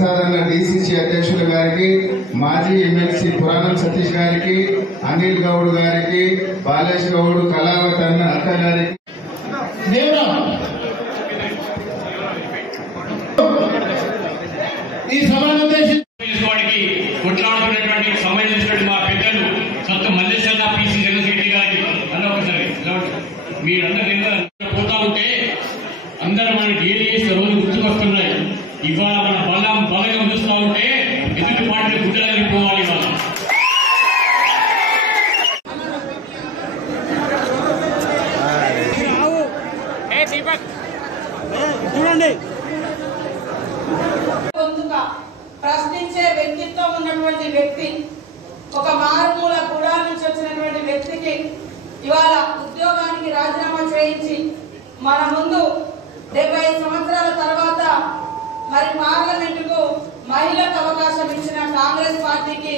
ప్రసాద్ అన్న డిసిసి అధ్యక్షులు గారికి, మాజీ ఎమ్మెల్సీ పురాణం సతీష్ గారికి, అనిల్ గౌడ్ గారికి, బాలేష్ గౌడ్, కళావత్ అన్న అక్క గారికి, ఈ సమావేశం కొట్లాడుతున్నటువంటి సంబంధించినటువంటి మా పెద్దలు సొంత మల్లేశ్వర పిసి జగన్రెడ్డి గారికి అన్న ఒకసారి మీరందరూ పోతా ఉంటే అందరూ మన డిఎల్ఏస్ రోజు గుర్తుకొస్తున్నాయి. ఇవాళ మన బలంగా చూస్తూ ఉంటే ఎదుటి పార్టీ గుడ్డలని పోవాలి. ఇవాళ చూడండి, ప్రశ్నించే వ్యక్తిత్వం ఉన్నటువంటి వ్యక్తి, ఒక మారుమూల గుడా నుంచి వచ్చినటువంటి వ్యక్తికి ఇవాళ ఉద్యోగానికి రాజీనామా చేయించి మన ముందు 70 సంవత్సరాల తర్వాత మరి పార్లమెంటుకు మహిళకు అవకాశం ఇచ్చిన కాంగ్రెస్ పార్టీకి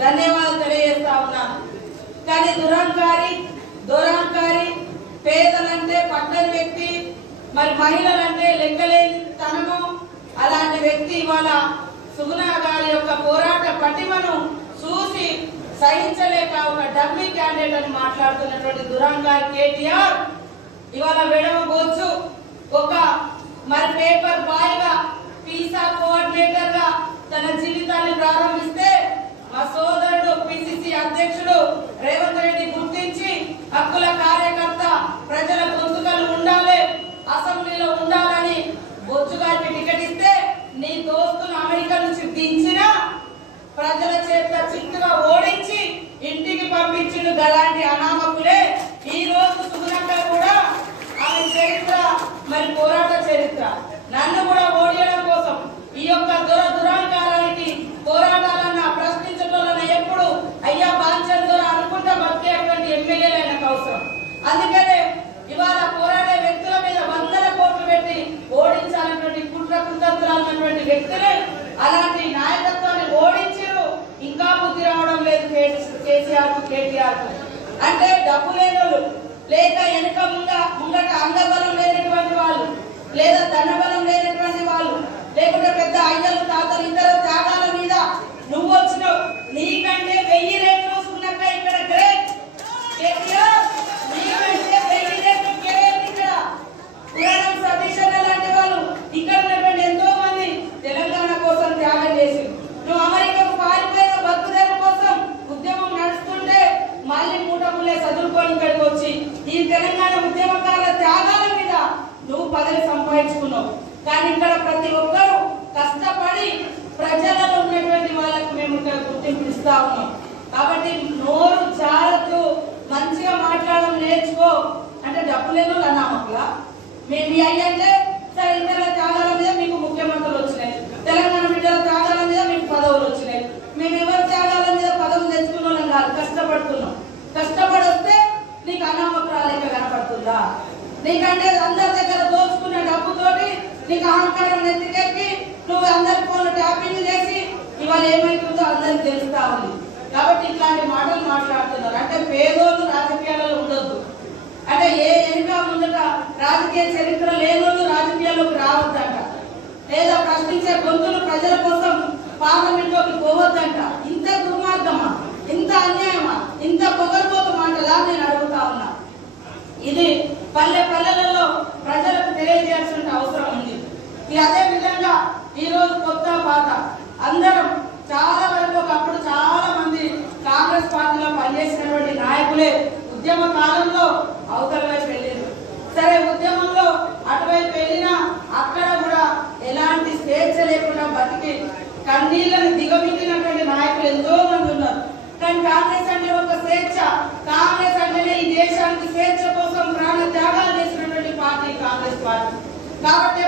ధన్యవాదాలు తెలియజేస్తా ఉన్నాను. కానీ దురాంకారి పేదలంటే పట్టని వ్యక్తి, మరి మహిళలంటే లెక్కలేని తనము, అలాంటి వ్యక్తి ఇవాళ సుగుణ గారి యొక్క పోరాట పటిమను చూసి సహించలేక ఒక డమ్మీ క్యాండిడేట్ అని మాట్లాడుతున్నటువంటి దురాంకారి కేటీఆర్ ఇవాళ విడవబోచ్చు ఒక మరి పేపర్ బాయ్ గా, పీసా కోఆర్డినేటర్ గా తన జీవితాన్ని ప్రారంభిస్తే మా సోదరుడు పిసిసి అధ్యక్షుడు రేవంత్ రెడ్డి గుర్తించి హక్కుల కార్యకర్త, ప్రజల గొంతుకలు ఉండాలి, అసెంబ్లీలో ఉండాలని బొచ్చు గారికి టికెట్ ఇస్తే నీ దోస్తులు అమెరికా నుంచి దించిన ప్రజల చేత చిత్తుగా ఓడించి ఇంటికి పంపించిన గలాంటి అనామకులే ఈ రోజు సుగుణంగా కూడా ఆమె చరిత్ర మరి పోరాట చరిత్ర. నన్ను కూడా ఓడియడం కోసం ఈ యొక్క దురాంకారానికి పోరాటాలన్న ప్రశ్నించడంలో ఎప్పుడు అయ్యా బాంచన్ దొర అనుకుంటా బతికేటువంటి ఎమ్మెల్యేలు ఆయనకు అవసరం. అందుకనే ఇవాళ పోరాడే వ్యక్తుల మీద వందల కోట్లు పెట్టి ఓడించాలన్నటువంటి కుతంత్రాలన్నటువంటి వ్యక్తులే అలాంటి నాయకత్వాన్ని ఓడించారు. ఇంకా బుద్ధి రావడం లేదు కేసీఆర్ కు, కేటీఆర్ కు. అంటే డబ్బు లేని వాళ్ళు, లేక వెనుక ముంగట అంగబలం లేనటువంటి వాళ్ళు, లేదా ధనబలం లేనటువంటి వాళ్ళు, లేకుంటే పెద్ద అయ్యలు తాతలు ఇతర త్యాగాల మీద నువ్వు వచ్చినావు. నీకంటే 1000 రేట్లు సున్నక్క ఇక్కడ గ్రేట్ కేటీఆర్, నీకంటే 1000 రేట్లు గ్రేట్. ఇక్కడ పురాణం సతీష్ అన్న లాంటి వాళ్ళు ఇక్కడ ఉన్నటువంటి ఎంతో మంది తెలంగాణ కోసం త్యాగం చేసి, నువ్వు అమెరికాకు పారిపోయిన బతుకుదేవ కోసం ఉద్యమం నడుస్తుంటే మళ్ళీ మూటములే చదువుకొని ఇక్కడికి వచ్చి ఈ తెలంగాణ ఉద్యమకారుల త్యాగాల మీద నువ్వు పదవి సంపాదించుకున్నావు. కానీ ఇక్కడ ప్రతి ఒక్కరూ కష్టపడి ప్రజలలో ఉన్నటువంటి వాళ్ళకు మేము ఇక్కడ గుర్తింపు ఇస్తా ఉన్నాం. కాబట్టి నోరు జారద్దు, మంచిగా మాట్లాడడం నేర్చుకో. అంటే డబ్బు లేను అన్నామకులా మీ అయ్యంటే సరే ఇతర త్యాగాల మీద మీకు ముఖ్యమంత్రులు వచ్చినాయి, తెలంగాణ బిడ్డల త్యాగాల మీద మీకు పదవులు వచ్చినాయి. మేము ఎవరి త్యాగాల మీద పదవులు తెచ్చుకున్న వాళ్ళం కాదు, కష్టపడుతున్నాం. కష్టపడి వస్తే నీకు అనామకురాలు లెక్క కనపడుతుందా? నీకంటే అందరి దగ్గర దోచుకున్న డబ్బుతోటి నీకు అహంకారం నెత్తికెక్కి నువ్వు అందరి ఫోన్లు ట్యాపింగ్ చేసి ఇవాళ ఏమైతుందో అందరికి తెలుస్తా ఉంది. కాబట్టి ఇట్లాంటి మాటలు మాట్లాడుతున్నారు. అంటే పేదోళ్ళు రాజకీయాలలో ఉండొద్దు, అంటే ఏ వెనుక ముందట రాజకీయ చరిత్ర లేనోళ్ళు రాజకీయాల్లోకి రావద్దంట, లేదా ప్రశ్నించే గొంతులు ప్రజల కోసం పార్లమెంట్ లోకి పోవద్దంట. ఇంత దుర్మార్గమా, ఇంత అన్యాయమా, ఇంత పొగరుపోతు మాటలా నేను అడుగుతా ఉన్నా. ఇది పల్లెలలో ప్రజలకు తెలియజేయాల్సిన అవసరం ఉంది. అదే విధంగా ఈ రోజు కొత్త పాత అందరం చాలా వరకు ఒకప్పుడు చాలా మంది కాంగ్రెస్ పార్టీలో పనిచేసినటువంటి నాయకులే ఉద్యమ కాలంలో అవతల వైపు వెళ్ళారు. సరే ఉద్యమంలో అటువైపు వెళ్ళినా అక్కడ కూడా ఎలాంటి స్వేచ్ఛ లేకుండా బతికి కన్నీళ్లను దిగమింగినటువంటి నాయకులు ఎంతో మంది ఉన్నారు. కానీ కాంగ్రెస్ అంటే ఒక స్వేచ్ఛ, కాంగ్రెస్ అంటేనే ఈ దేశానికి స్వేచ్ఛ కోసం ప్రాణ త్యాగాలు చేసినటువంటి పార్టీ కాంగ్రెస్ పార్టీ. కాబట్టి